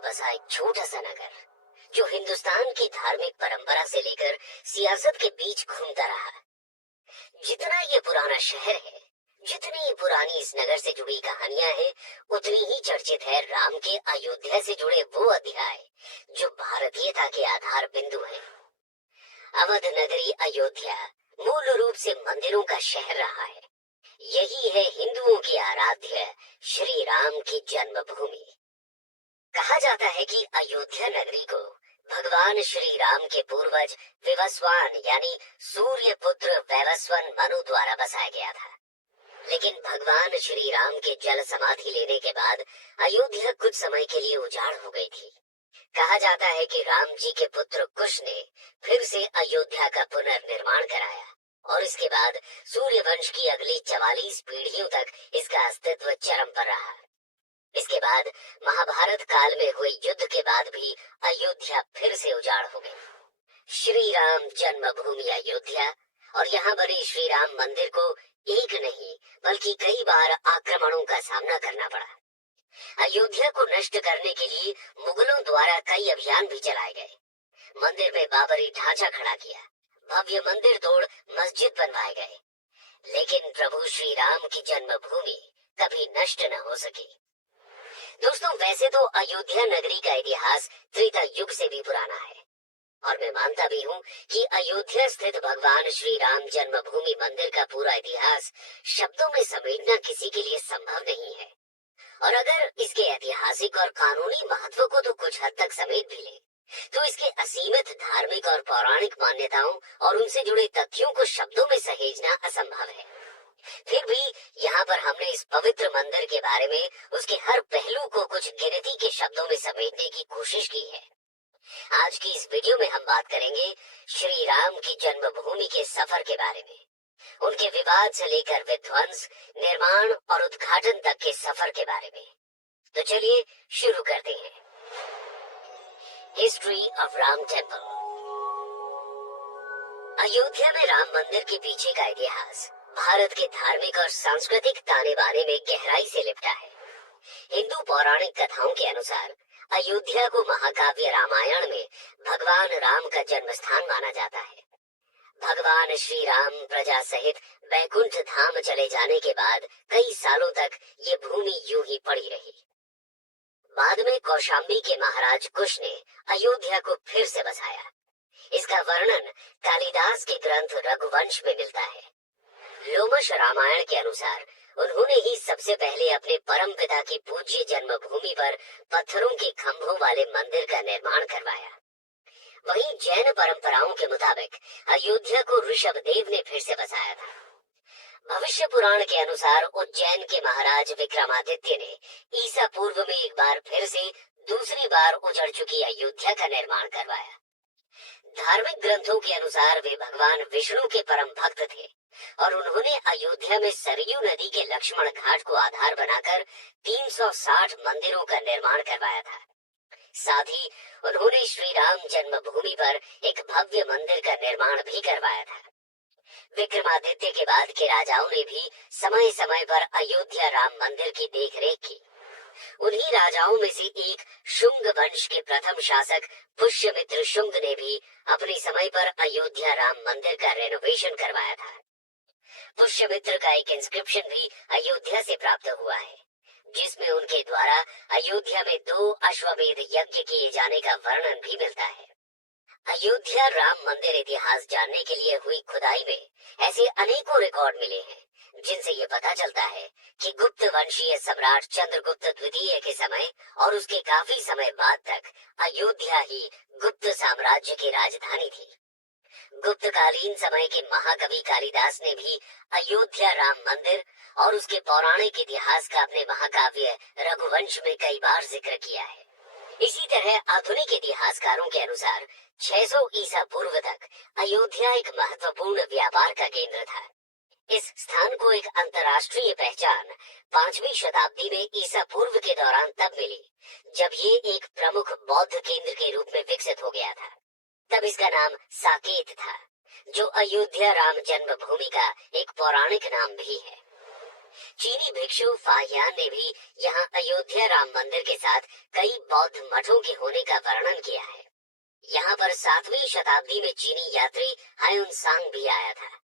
बसा एक छोटा सा नगर जो हिंदुस्तान की धार्मिक परंपरा से लेकर सियासत के बीच घूमता रहा। जितना ये पुराना शहर है, जितनी पुरानी इस नगर से जुड़ी कहानियां हैं, उतनी ही चर्चित है राम के अयोध्या से जुड़े वो अध्याय जो भारतीयता के आधार बिंदु हैं। अवध नगरी अयोध्या मूल रूप से मंदिरों का शहर रहा है। यही है हिंदुओं की आराध्य श्री राम की जन्मभूमि। कहा जाता है कि अयोध्या नगरी को भगवान श्री राम के पूर्वज विवस्वान यानी सूर्य पुत्र वैवस्वन मनु द्वारा बसाया गया था। लेकिन भगवान श्री राम के जल समाधि लेने के बाद अयोध्या कुछ समय के लिए उजाड़ हो गई थी। कहा जाता है कि राम जी के पुत्र कुश ने फिर से अयोध्या का पुनर्निर्माण कराया और इसके बाद सूर्य वंश की अगली 44 पीढ़ियों तक इसका अस्तित्व चरम पर रहा। इसके बाद महाभारत काल में हुए युद्ध के बाद भी अयोध्या फिर से उजाड़ हो गई। श्री राम जन्मभूमि अयोध्या और यहाँ बने श्री राम मंदिर को एक नहीं बल्कि कई बार आक्रमणों का सामना करना पड़ा। अयोध्या को नष्ट करने के लिए मुगलों द्वारा कई अभियान भी चलाए गए। मंदिर में बाबरी ढांचा खड़ा किया, भव्य मंदिर तोड़ मस्जिद बनवाए गए, लेकिन प्रभु श्री राम की जन्मभूमि कभी नष्ट न हो सकी। दोस्तों, वैसे तो अयोध्या नगरी का इतिहास त्रेता युग से भी पुराना है और मैं मानता भी हूँ कि अयोध्या स्थित भगवान श्री राम जन्मभूमि मंदिर का पूरा इतिहास शब्दों में समेटना किसी के लिए संभव नहीं है। और अगर इसके ऐतिहासिक और कानूनी महत्व को तो कुछ हद तक समेट भी ले, तो इसके असीमित धार्मिक और पौराणिक मान्यताओं और उनसे जुड़े तथ्यों को शब्दों में सहेजना असंभव है। फिर भी यहाँ पर हमने इस पवित्र मंदिर के बारे में उसके हर पहलू को कुछ गिनती के शब्दों में समेटने की कोशिश की है। आज की इस वीडियो में हम बात करेंगे श्री राम की जन्मभूमि के सफर के बारे में, उनके विवाद से लेकर विध्वंस, निर्माण और उद्घाटन तक के सफर के बारे में। तो चलिए शुरू करते हैं। History of Ram temple. Ayodhya में राम मंदिर के पीछे का इतिहास भारत के धार्मिक और सांस्कृतिक ताने बाने में गहराई से लिपटा है। हिंदू पौराणिक कथाओं के अनुसार अयोध्या को महाकाव्य रामायण में भगवान राम का जन्म स्थान माना जाता है। भगवान श्री राम प्रजा सहित वैकुंठ धाम चले जाने के बाद कई सालों तक ये भूमि यूं ही पड़ी रही। बाद में कौशाम्बी के महाराज कुश ने अयोध्या को फिर से बसाया। इसका वर्णन कालिदास के ग्रंथ रघुवंश में मिलता है। लोमश रामायण के अनुसार उन्होंने ही सबसे पहले अपने परम पिता की पूज्य जन्मभूमि पर पत्थरों के खंभों वाले मंदिर का निर्माण करवाया। वहीं जैन परंपराओं के मुताबिक अयोध्या को ऋषभदेव ने फिर से बसाया था। भविष्य पुराण के अनुसार उज्जैन के महाराज विक्रमादित्य ने ईसा पूर्व में एक बार फिर से दूसरी बार उजड़ चुकी अयोध्या का निर्माण करवाया। धार्मिक ग्रंथों के अनुसार वे भगवान विष्णु के परम भक्त थे और उन्होंने अयोध्या में सरयू नदी के लक्ष्मण घाट को आधार बनाकर 360 मंदिरों का निर्माण करवाया था। साथ ही उन्होंने श्री राम जन्मभूमि पर एक भव्य मंदिर का निर्माण भी करवाया था। विक्रमादित्य के बाद के राजाओं ने भी समय समय पर अयोध्या राम मंदिर की देखरेख की। उन्हीं राजाओं में से एक शुंग वंश के प्रथम शासक पुष्यमित्र शुंग ने भी अपने समय पर अयोध्या राम मंदिर का रेनोवेशन करवाया था। पुष्यमित्र का एक इंस्क्रिप्शन भी अयोध्या से प्राप्त हुआ है, जिसमें उनके द्वारा अयोध्या में 2 अश्वमेध यज्ञ किए जाने का वर्णन भी मिलता है। अयोध्या राम मंदिर इतिहास जानने के लिए हुई खुदाई में ऐसे अनेकों रिकॉर्ड मिले हैं, जिनसे ये पता चलता है कि गुप्त वंशीय सम्राट चंद्रगुप्त द्वितीय के समय और उसके काफी समय बाद तक अयोध्या ही गुप्त साम्राज्य की राजधानी थी। गुप्तकालीन समय के महाकवि कालिदास ने भी अयोध्या राम मंदिर और उसके पौराणिक इतिहास का अपने महाकाव्य रघुवंश में कई बार जिक्र किया है। इसी तरह आधुनिक इतिहासकारों के अनुसार 600 ईसा पूर्व तक अयोध्या एक महत्वपूर्ण व्यापार का केंद्र था। इस स्थान को एक अंतर्राष्ट्रीय पहचान 5वीं शताब्दी में ईसा पूर्व के दौरान तब मिली, जब ये एक प्रमुख बौद्ध केंद्र के रूप में विकसित हो गया था। तब इसका नाम साकेत था, जो अयोध्या राम जन्मभूमि का एक पौराणिक नाम भी है। चीनी भिक्षु फाहियान ने भी यहाँ अयोध्या राम मंदिर के साथ कई बौद्ध मठों के होने का वर्णन किया है। यहाँ पर 7वीं शताब्दी में चीनी यात्री हायुन सांग भी आया था।